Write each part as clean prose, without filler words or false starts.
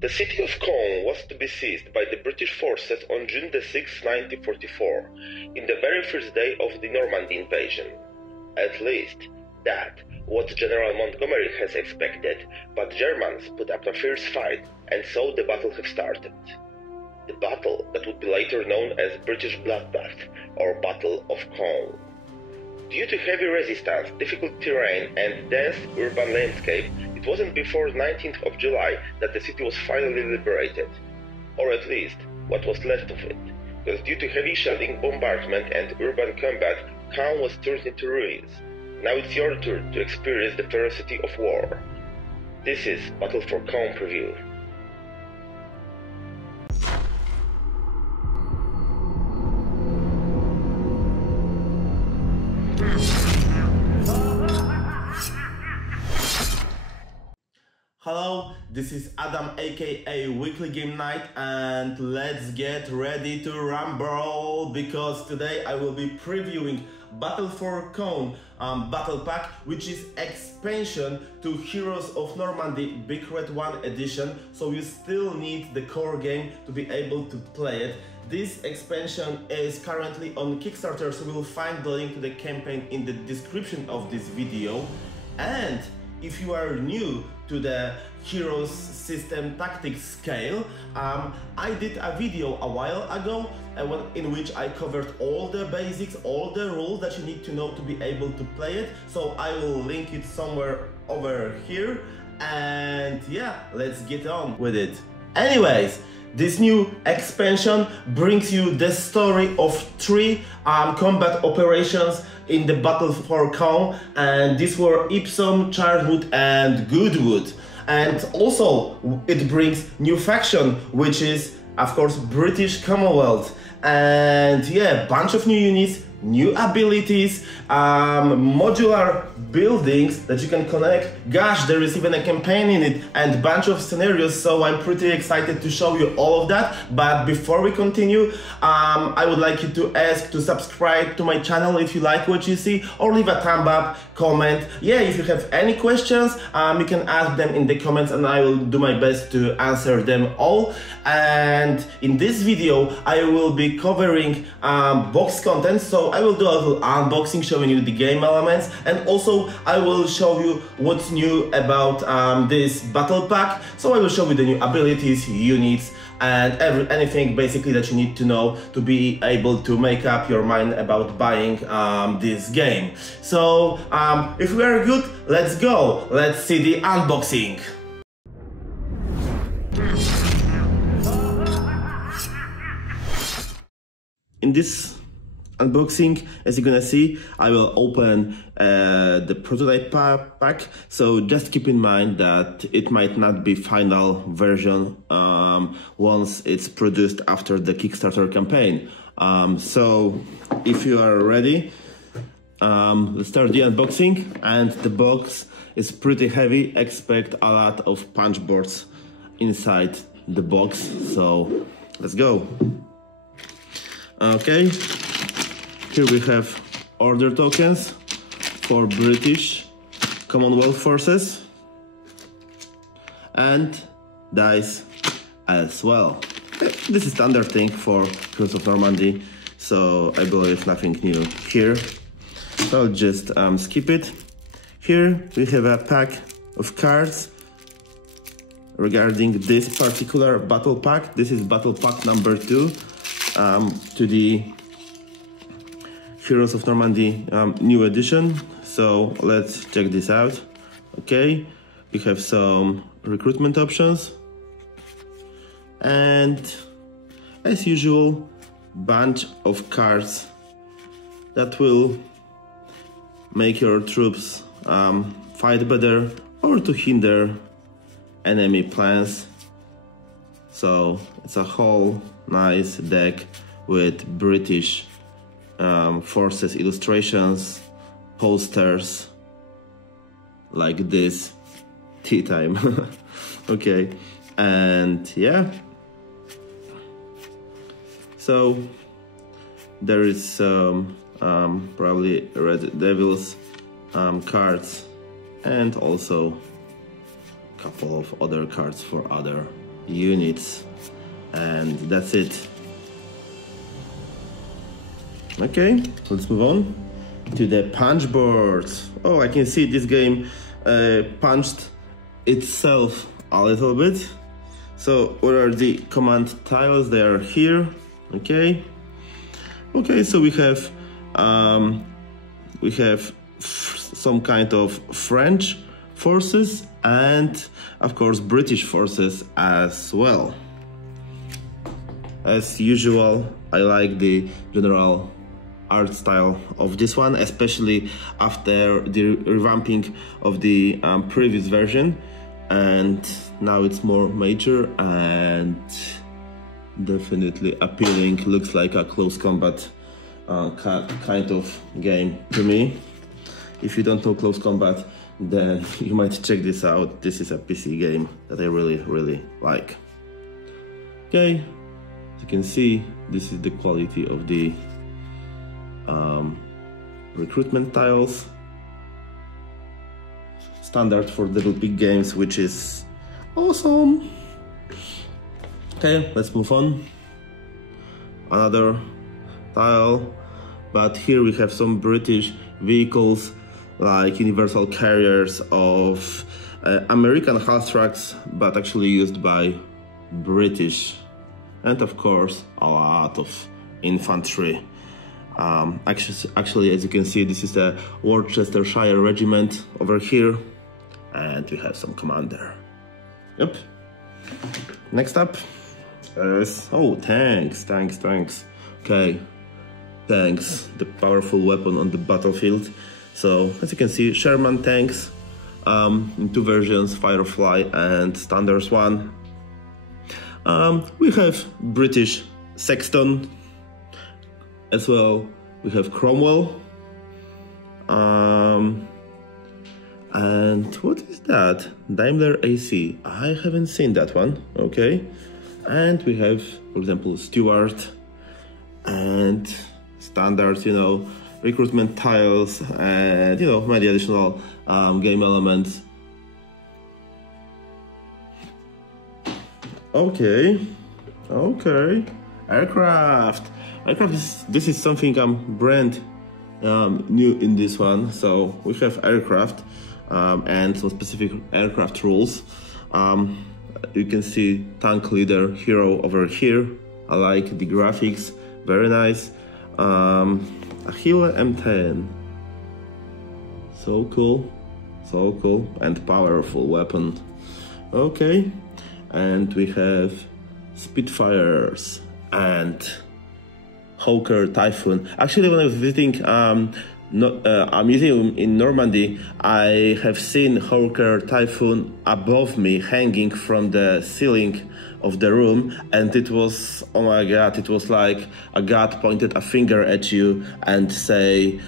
The city of Caen was to be seized by the British forces on June 6, 1944, in the very first day of the Normandie invasion. At least, that what General Montgomery has expected, but Germans put up a fierce fight, and so the battle have started. The battle that would be later known as British Bloodbath, or Battle of Caen. Due to heavy resistance, difficult terrain, and dense urban landscape, it wasn't before 19th of July that the city was finally liberated. Or at least, what was left of it. Because due to heavy shelling, bombardment, and urban combat, Caen was turned into ruins. Now it's your turn to experience the ferocity of war. This is Battle for Caen preview. Hello, this is Adam aka Weekly Game Night, and let's get ready to rumble, because today I will be previewing Battle for Caen Battlepack, which is expansion to Heroes of Normandie Big Red 1 edition, so you still need the core game to be able to play it. This expansion is currently on Kickstarter, so you will find the link to the campaign in the description of this video. And if you are new to the Heroes system tactics scale, I did a video a while ago in which I covered all the basics, all the rules that you need to know to be able to play it, so I will link it somewhere over here, and yeah, let's get on with it. Anyways, this new expansion brings you the story of three combat operations in the Battle for Caen, and these were Ipsum, Childhood and Goodwood. And also it brings new faction, which is of course British Commonwealth, and yeah, bunch of new units, new abilities, modular buildings that you can connect. Gosh, there is even a campaign in it and bunch of scenarios, so I'm pretty excited to show you all of that. But before we continue, I would like you to ask to subscribe to my channel if you like what you see, or leave a thumb up, comment. Yeah, if you have any questions, you can ask them in the comments and I will do my best to answer them all. And in this video I will be covering box content, so I will do a little unboxing showing you the game elements, and also I will show you what's new about this battle pack. So I will show you the new abilities, units, and anything basically that you need to know to be able to make up your mind about buying this game. So if we are good, let's go. Let's see the unboxing. In this unboxing, as you're gonna see, I will open the prototype pack, so just keep in mind that it might not be final version once it's produced after the Kickstarter campaign. So if you are ready, let's start the unboxing. And the box is pretty heavy. Expect a lot of punch boards inside the box, so let's go. Okay, here we have order tokens for British Commonwealth forces and dice as well. This is standard thing for Heroes of Normandy, so I believe nothing new here. So I'll just skip it. Here we have a pack of cards regarding this particular battle pack. This is battle pack number 2 to the Heroes of Normandy new edition. So let's check this out. Okay, we have some recruitment options, and as usual, bunch of cards that will make your troops fight better or to hinder enemy plans. So it's a whole nice deck with British forces illustrations, posters like this, tea time. Okay, and yeah, so there is some probably Red Devils cards, and also a couple of other cards for other units, and that's it. Okay, let's move on to the punch boards. Oh, I can see this game punched itself a little bit. So where are the command tiles? They are here. Okay. Okay, so we have some kind of French forces and of course British forces as well. As usual, I like the general art style of this one, especially after the revamping of the previous version, and now it's more mature and definitely appealing. Looks like a close combat kind of game to me. If you don't know close combat, then you might check this out. This is a PC game that I really like. Okay, as you can see, this is the quality of the recruitment tiles, standard for Battlepack games, which is awesome. Okay, let's move on. Another tile, but here we have some British vehicles like universal carriers of American half tracks, but actually used by British, and of course a lot of infantry. Actually, as you can see, this is the Worcestershire regiment over here, and we have some commander. Yep. Next up is, oh, tanks. Okay, tanks, the powerful weapon on the battlefield. So as you can see, Sherman tanks in two versions, Firefly and Standard one. We have British Sexton as well. We have Cromwell. And what is that? Daimler AC. I haven't seen that one. Okay. And we have, for example, Stuart and standard, you know, recruitment tiles and, you know, many additional game elements. Okay. Aircraft. This is something brand new in this one. So we have aircraft and some specific aircraft rules. You can see tank leader hero over here. I like the graphics, very nice. Achille M10, so cool, and powerful weapon. Okay, and we have Spitfires and Hawker Typhoon. Actually, when I was visiting a museum in Normandy, I have seen Hawker Typhoon above me, hanging from the ceiling of the room, and it was, oh my god, it was like a god pointed a finger at you and say,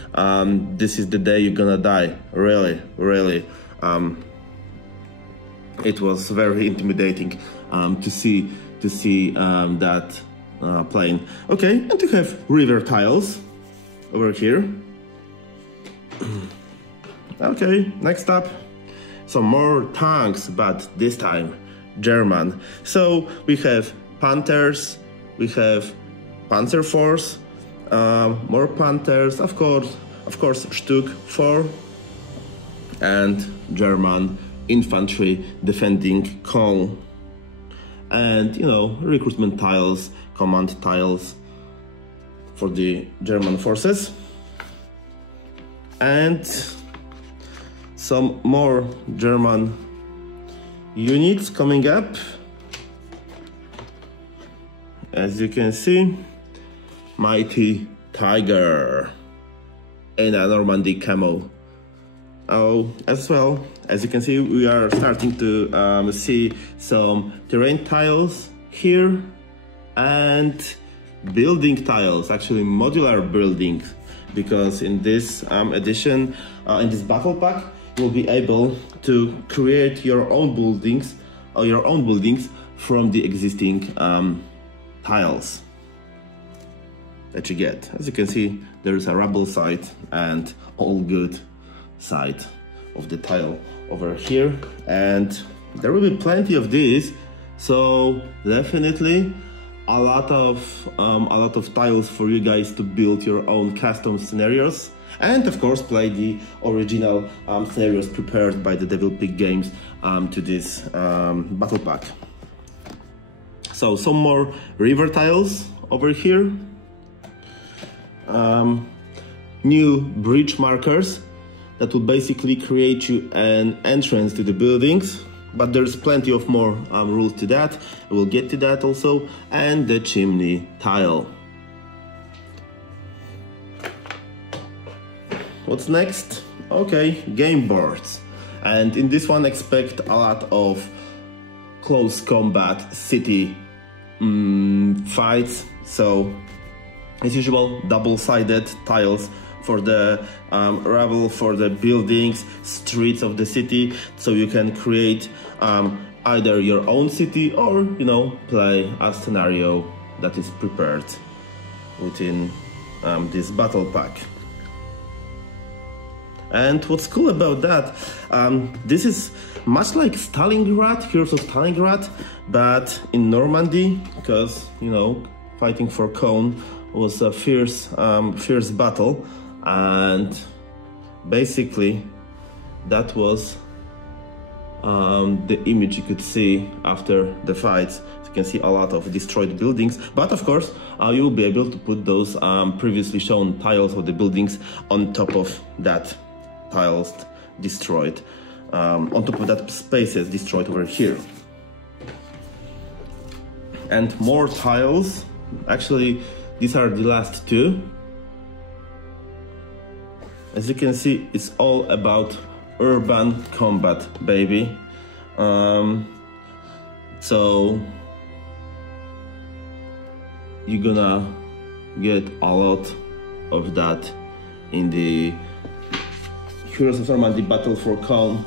this is the day you're gonna die. Really. It was very intimidating to see that plane. Okay, and we have river tiles over here. Okay, next up, some more tanks, but this time German. So we have Panthers, we have Panzer Force, more Panthers, of course Stück 4, and German infantry defending Caen. And, you know, recruitment tiles, command tiles for the German forces. And some more German units coming up. As you can see, Mighty Tiger in a Normandy camo. Oh, as well, as you can see, we are starting to see some terrain tiles here and building tiles, actually modular buildings, because in this edition, in this battle pack, you'll be able to create your own buildings from the existing tiles that you get. As you can see, there is a rubble side and all good side of the tile over here, and there will be plenty of these, So definitely a lot of tiles for you guys to build your own custom scenarios, and of course play the original scenarios prepared by the Battlepack games to this battle pack. So some more river tiles over here, new bridge markers that will basically create you an entrance to the buildings. But there's plenty of more rules to that. We'll get to that also. And the chimney tile. What's next? Okay, game boards. And in this one, expect a lot of close combat city fights. So, as usual, double-sided tiles for the rubble, for the buildings, streets of the city, so you can create either your own city or, you know, play a scenario that is prepared within this battle pack. And what's cool about that, this is much like Stalingrad, Heroes of Stalingrad, but in Normandy, because, you know, fighting for Caen was a fierce battle. And basically that was the image you could see after the fights. You can see a lot of destroyed buildings, but of course you will be able to put those previously shown tiles of the buildings on top of that tiles destroyed, on top of that spaces destroyed over here. And more tiles, actually these are the last two. As you can see, it's all about urban combat, baby. So you're gonna get a lot of that in the Heroes of Normandy Battle for Caen.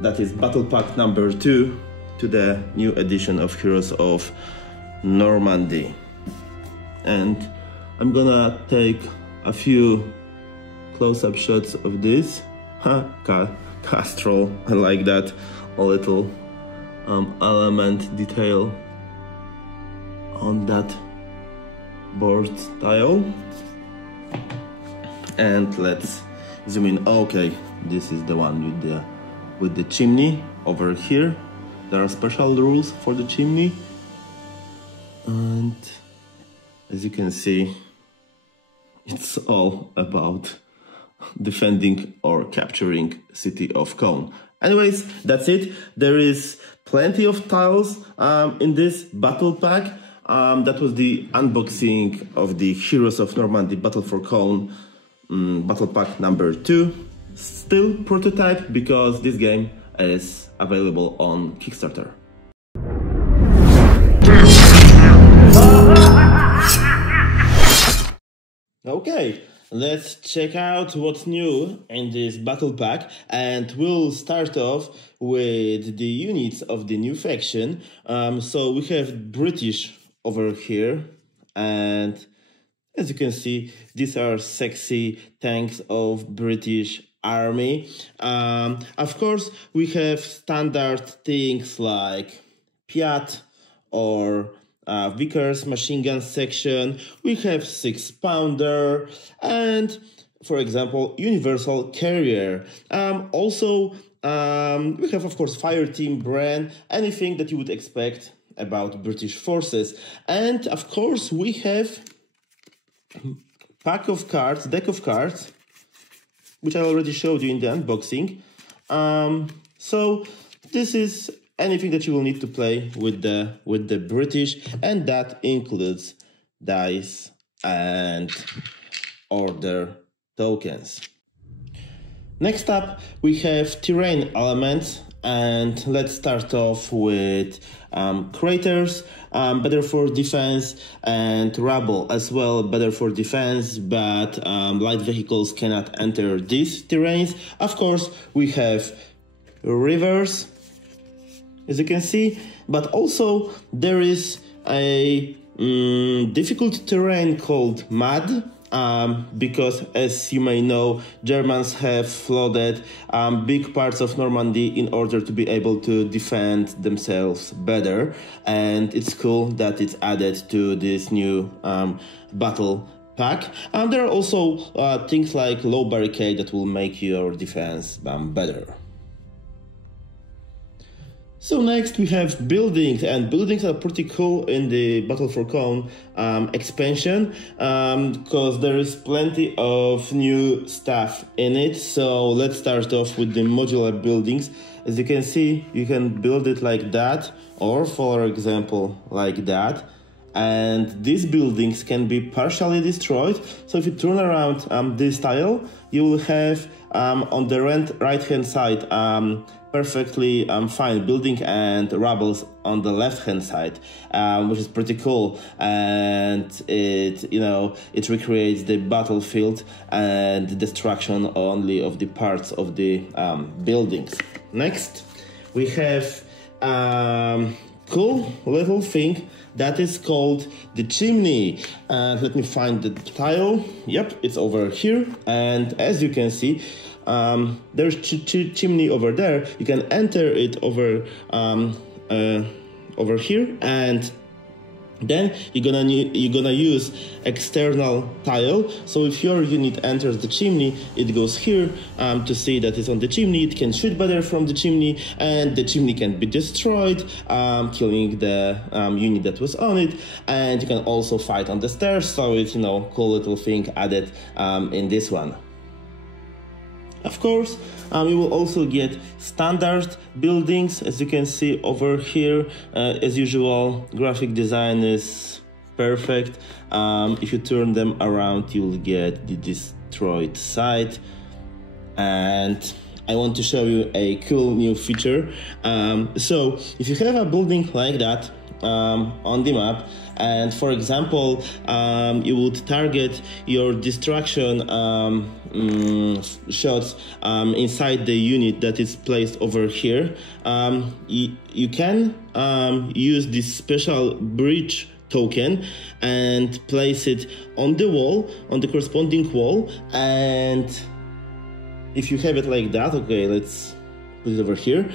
That is Battle Pack number 2 to the new edition of Heroes of Normandy. And I'm gonna take a few close-up shots of this. Castrol, I like that. A little element detail on that board tile. And let's zoom in. Okay, this is the one with the chimney over here. There are special rules for the chimney. And as you can see, it's all about defending or capturing city of Caen. Anyways, that's it. There is plenty of tiles in this battle pack. That was the unboxing of the Heroes of Normandy Battle for Caen battle pack number 2. Still prototype, because this game is available on Kickstarter. Okay, let's check out what's new in this battle pack, and we'll start off with the units of the new faction. So we have British over here, and as you can see, these are sexy tanks of British Army. Of course, we have standard things like Piat or Vickers machine gun section. We have 6-pounder and, for example, Universal Carrier. Also, we have, of course, Fire Team brand, anything that you would expect about British forces. And, of course, we have deck of cards, which I already showed you in the unboxing. So this is anything that you will need to play with the British, and that includes dice and order tokens. Next up, we have terrain elements, and let's start off with craters, better for defense, and rubble as well, better for defense, but light vehicles cannot enter these terrains. Of course, we have rivers, as you can see, but also there is a difficult terrain called mud. because, as you may know, Germans have flooded big parts of Normandy in order to be able to defend themselves better, and it's cool that it's added to this new battle pack. There are also things like low barricade that will make your defense better. So next we have buildings, and buildings are pretty cool in the Battle for Caen expansion, because there is plenty of new stuff in it. So let's start off with the modular buildings. As you can see, you can build it like that, or for example like that. And these buildings can be partially destroyed. So if you turn around this tile, you will have on the right hand side perfectly fine building and rubbles on the left hand side, which is pretty cool, and it recreates the battlefield and the destruction only of the parts of the buildings. Next we have cool little thing that is called the chimney. And let me find the tile. Yep, it's over here. And as you can see, there's chimney over there. You can enter it over here, and then you're gonna use external tile. So if your unit enters the chimney, it goes here to see that it's on the chimney. It can shoot better from the chimney, and the chimney can be destroyed, killing the unit that was on it. And you can also fight on the stairs. So it's cool little thing added in this one. Of course, you will also get standard buildings, as you can see over here. As usual, graphic design is perfect. If you turn them around, you will get the destroyed side. And I want to show you a cool new feature. So if you have a building like that on the map, and for example you would target your destruction shots inside the unit that is placed over here, you can use this special bridge token and place it on the wall, on the corresponding wall. And if you have it like that, okay, let's put it over here,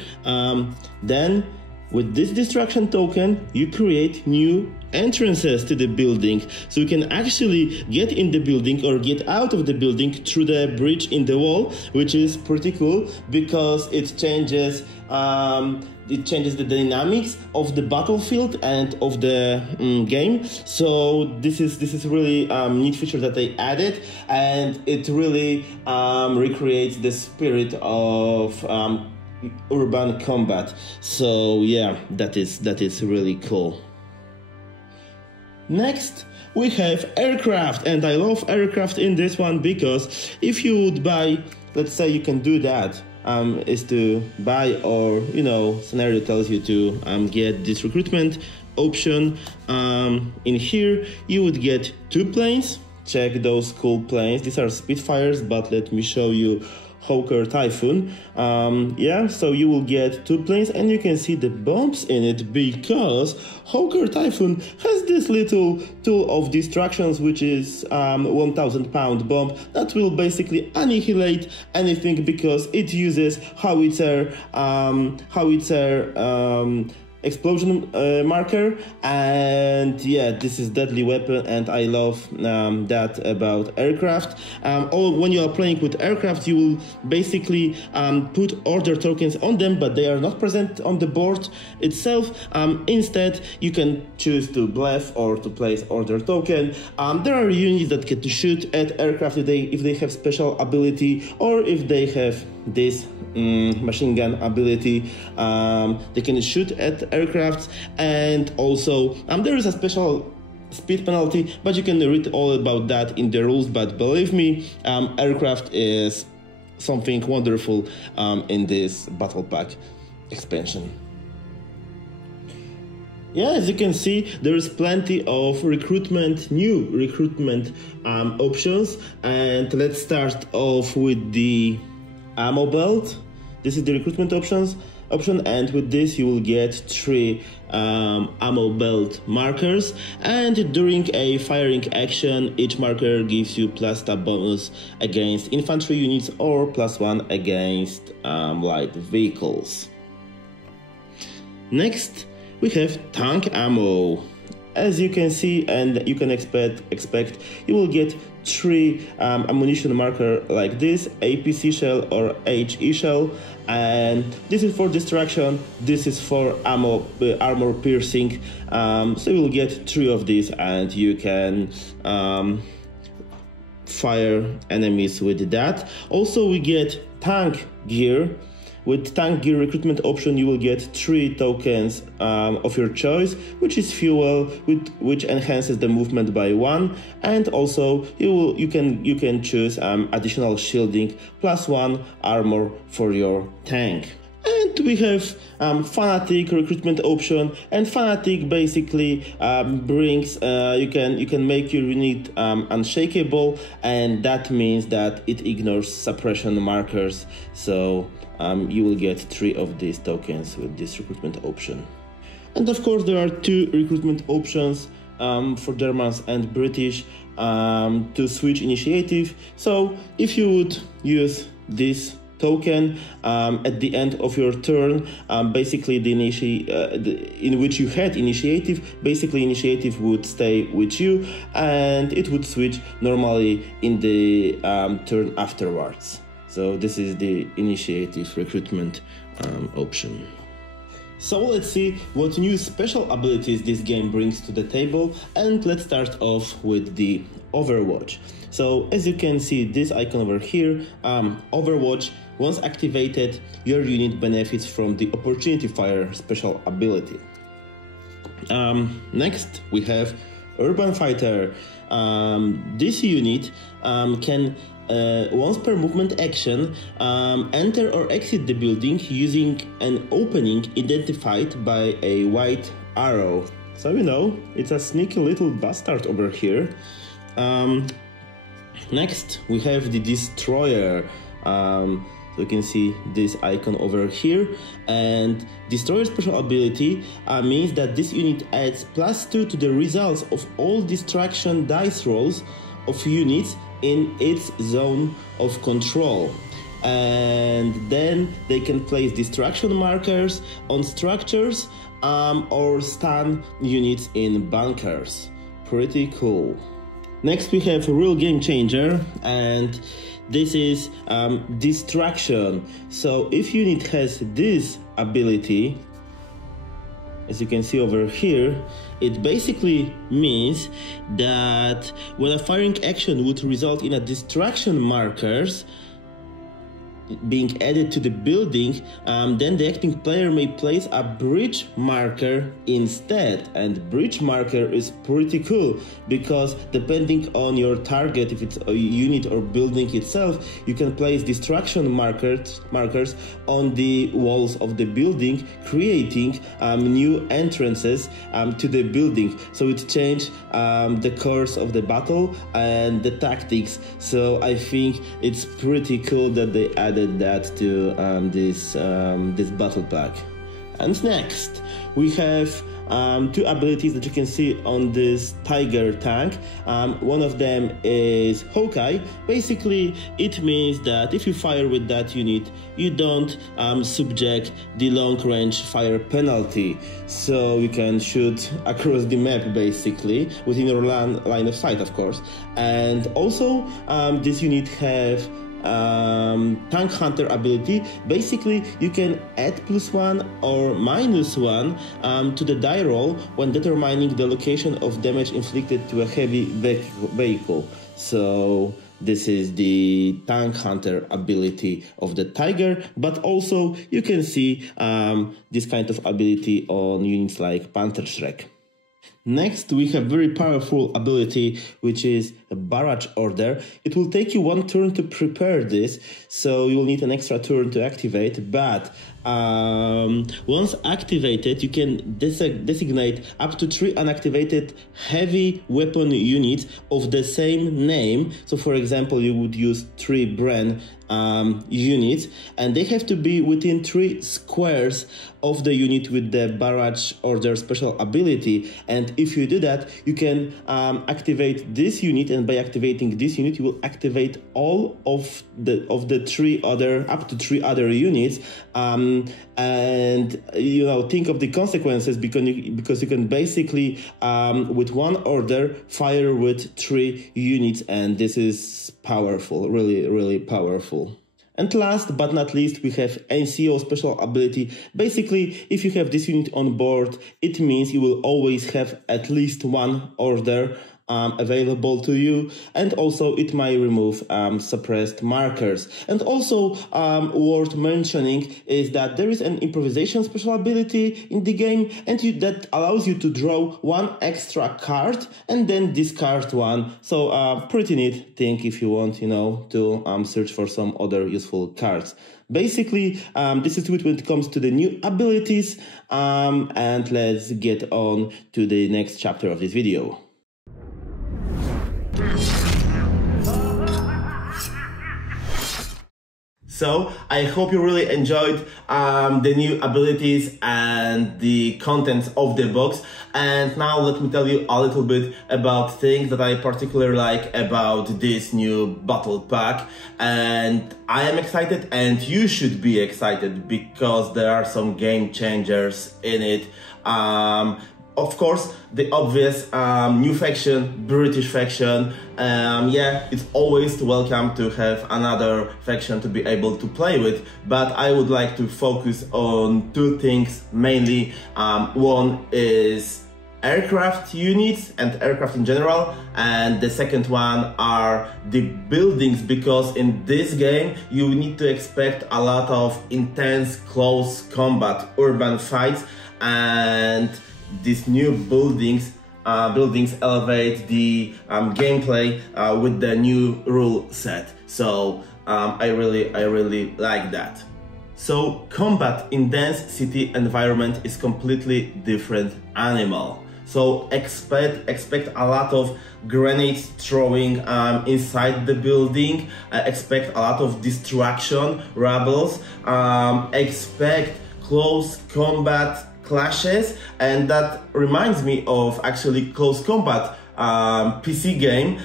then with this destruction token, you create new entrances to the building. So you can actually get in the building or get out of the building through the bridge in the wall, which is pretty cool because it changes the dynamics of the battlefield and of the game. So this is really neat feature that they added, and it really recreates the spirit of urban combat. So yeah, that is really cool. Next we have aircraft, and I love aircraft in this one because if you would buy, let's say you can do that, is to buy, or scenario tells you to get this recruitment option in here, you would get 2 planes. Check those cool planes. These are Spitfires, but let me show you Hawker Typhoon. So you will get 2 planes, and you can see the bombs in it because Hawker Typhoon has this little tool of distractions, which is 1,000 pound bomb that will basically annihilate anything because it uses howitzer explosion marker. And yeah, this is deadly weapon, and I love that about aircraft. When you are playing with aircraft, you will basically put order tokens on them, but they are not present on the board itself. Instead, you can choose to bluff or to place order token. There are units that get to shoot at aircraft if they have special ability, or if they have this machine gun ability, they can shoot at aircraft. And also there is a special speed penalty, but you can read all about that in the rules. But believe me, aircraft is something wonderful in this Battle Pack expansion. Yeah, as you can see, there is plenty of new recruitment options. And let's start off with the ammo belt. This is the recruitment options. option, and with this you will get 3 ammo belt markers, and during a firing action each marker gives you +tab bonus against infantry units or +1 against light vehicles. Next we have tank ammo. As you can see and you can expect, you will get 3 ammunition marker like this, APC shell or HE shell, and this is for distraction, this is for armor piercing, so you will get 3 of these and you can fire enemies with that. Also we get tank gear. With tank gear recruitment option, you will get 3 tokens of your choice, which is fuel, which enhances the movement by 1, and also you can choose additional shielding +1 armor for your tank. And we have fanatic recruitment option, and fanatic basically brings you can make your unit unshakable, and that means that it ignores suppression markers. So you will get 3 of these tokens with this recruitment option. And of course there are 2 recruitment options for Germans and British to switch initiative. So if you would use this token at the end of your turn, basically in which you had initiative, basically initiative would stay with you and it would switch normally in the turn afterwards. So this is the initiative recruitment option. So let's see what new special abilities this game brings to the table, and let's start off with the Overwatch. So as you can see this icon over here, Overwatch, once activated, your unit benefits from the Opportunity Fire special ability. Next we have Urban Fighter. This unit can once per movement action enter or exit the building using an opening identified by a white arrow. So you know, it's a sneaky little bastard over here. Next we have the Destroyer. So you can see this icon over here, and Destroyer special ability means that this unit adds +2 to the results of all distraction dice rolls of units in its zone of control, and then they can place distraction markers on structures or stun units in bunkers. Pretty cool. Next we have a real game changer, and this is distraction. So if unit has this ability, as you can see over here, it basically means that when a firing action would result in a distraction markers being added to the building, then the acting player may place a bridge marker instead. And bridge marker is pretty cool because depending on your target, if it's a unit or building itself, you can place distraction markers on the walls of the building, creating new entrances to the building. So it changed the course of the battle and the tactics. So I think it's pretty cool that they added that to this battle pack. And next we have 2 abilities that you can see on this Tiger tank. One of them is Hawkeye. Basically it means that if you fire with that unit, you don't subject the long range fire penalty, so you can shoot across the map basically within your line of sight, of course. And also this unit have Tank Hunter ability. Basically you can add +1 or -1 to the die roll when determining the location of damage inflicted to a heavy vehicle. So this is the Tank Hunter ability of the Tiger, but also you can see this kind of ability on units like Panther Shrek. Next, we have very powerful ability, which is a barrage order. It will take you one turn to prepare this, so you'll need an extra turn to activate, but once activated, you can designate up to 3 unactivated heavy weapon units of the same name. So for example, you would use 3 brand units, and they have to be within 3 squares of the unit with the barrage order special ability. And if you do that, you can activate this unit, and by activating this unit, you will activate all of the 3 other, up to 3 other units. And you know, think of the consequences, because you can basically with one order fire with 3 units, and this is powerful, really powerful. And last but not least, we have NCO special ability. Basically, if you have this unit on board, it means you will always have at least 1 order available to you, and also it might remove suppressed markers. And also worth mentioning is that there is an improvisation special ability in the game, and that allows you to draw 1 extra card and then discard 1. So pretty neat thing if you want, you know, to search for some other useful cards. Basically, this is it when it comes to the new abilities, and let's get on to the next chapter of this video. So I hope you really enjoyed the new abilities and the contents of the box. And now let me tell you a little bit about things that I particularly like about this new battle pack. And I am excited, and you should be excited, because there are some game changers in it. Of course, the obvious new faction, British faction. Yeah, it's always welcome to have another faction to be able to play with, but I would like to focus on 2 things mainly. One is aircraft units and aircraft in general, and the second one are the buildings, because in this game you need to expect a lot of intense close combat urban fights, and these new buildings elevate the gameplay with the new rule set. So I really like that. So combat in dense city environment is completely different animal. So expect a lot of grenades throwing inside the building. Expect a lot of destruction, rebels. Expect close combat clashes, and that reminds me of actually close combat PC game,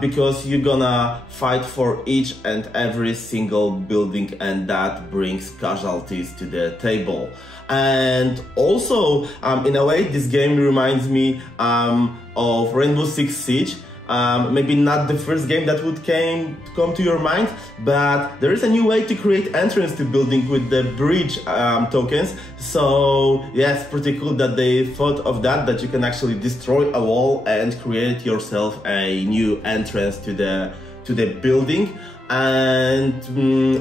because you're gonna fight for each and every single building, and that brings casualties to the table. And also in a way, this game reminds me of Rainbow Six Siege. Maybe not the first game that would come to your mind, but there is a new way to create entrance to building with the bridge tokens. So yeah, it's pretty cool that they thought of that you can actually destroy a wall and create yourself a new entrance to the building. And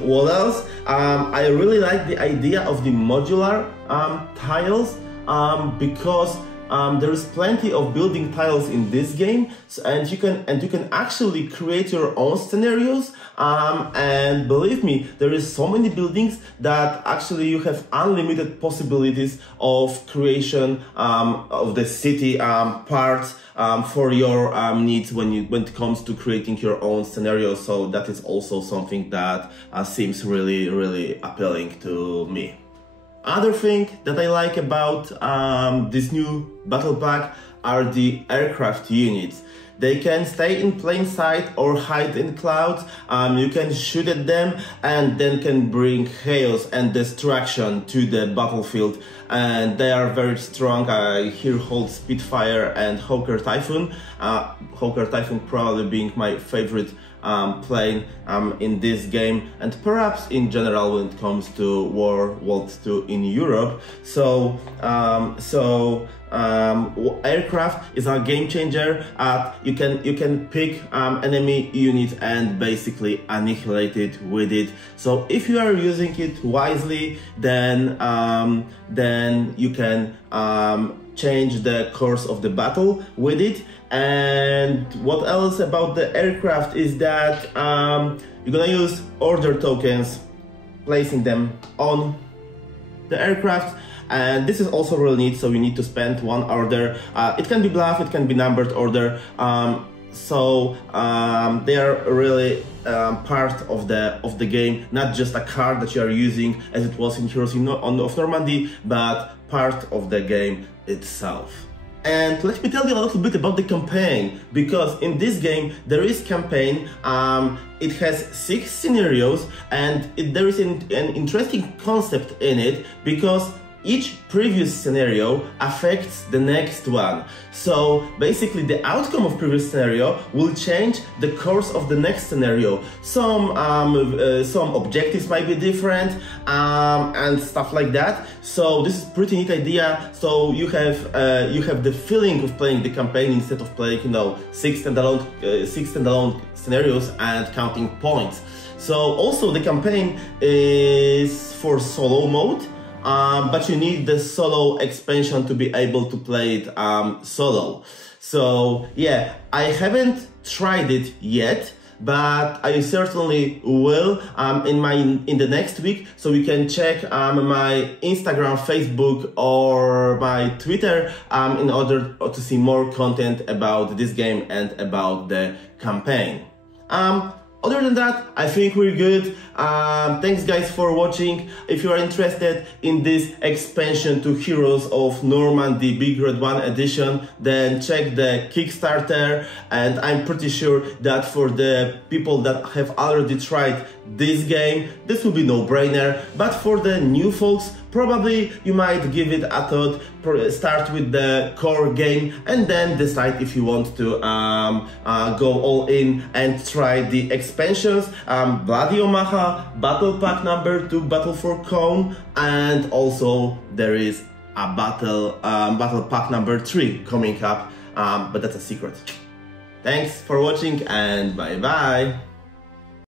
what else? I really like the idea of the modular tiles, because there is plenty of building tiles in this game, and you can actually create your own scenarios. And believe me, there is so many buildings that actually you have unlimited possibilities of creation of the city parts for your needs when it comes to creating your own scenarios. So that is also something that seems really appealing to me. Other thing that I like about this new battle pack are the aircraft units. They can stay in plain sight or hide in clouds. You can shoot at them, and then can bring chaos and destruction to the battlefield. And they are very strong. I here hold Spitfire and Hawker Typhoon. Hawker Typhoon probably being my favorite plane in this game, and perhaps in general when it comes to World 2 in Europe. So aircraft is a game changer. You can pick enemy units and basically annihilate it with it. So if you are using it wisely, then you can change the course of the battle with it. And what else about the aircraft is that you're gonna use order tokens, placing them on the aircraft. And this is also really neat, so you need to spend one order. It can be bluff, it can be numbered order. They are really part of the game, not just a card that you are using as it was in Heroes of Normandy, but part of the game itself. And let me tell you a little bit about the campaign, because in this game there is campaign. It has 6 scenarios, and there is an interesting concept in it, because each previous scenario affects the next one. So basically the outcome of previous scenario will change the course of the next scenario. Some objectives might be different and stuff like that. So this is pretty neat idea. So you have the feeling of playing the campaign instead of playing, you know, 6 standalone scenarios and counting points. So also the campaign is for solo mode. But you need the solo expansion to be able to play it solo. So yeah, I haven't tried it yet, but I certainly will in the next week. So you can check my Instagram, Facebook, or my Twitter in order to see more content about this game and about the campaign. Other than that, I think we're good. Thanks guys for watching. If you are interested in this expansion to Heroes of Normandy Big Red 1 edition, then check the Kickstarter, and I'm pretty sure that for the people that have already tried this game, this will be no-brainer. But for the new folks, probably you might give it a thought, start with the core game, and then decide if you want to go all in and try the expansions. Bloody Omaha, Battlepack number 2, Battle for Caen, and also there is a Battlepack number 3 coming up, but that's a secret. Thanks for watching, and bye bye!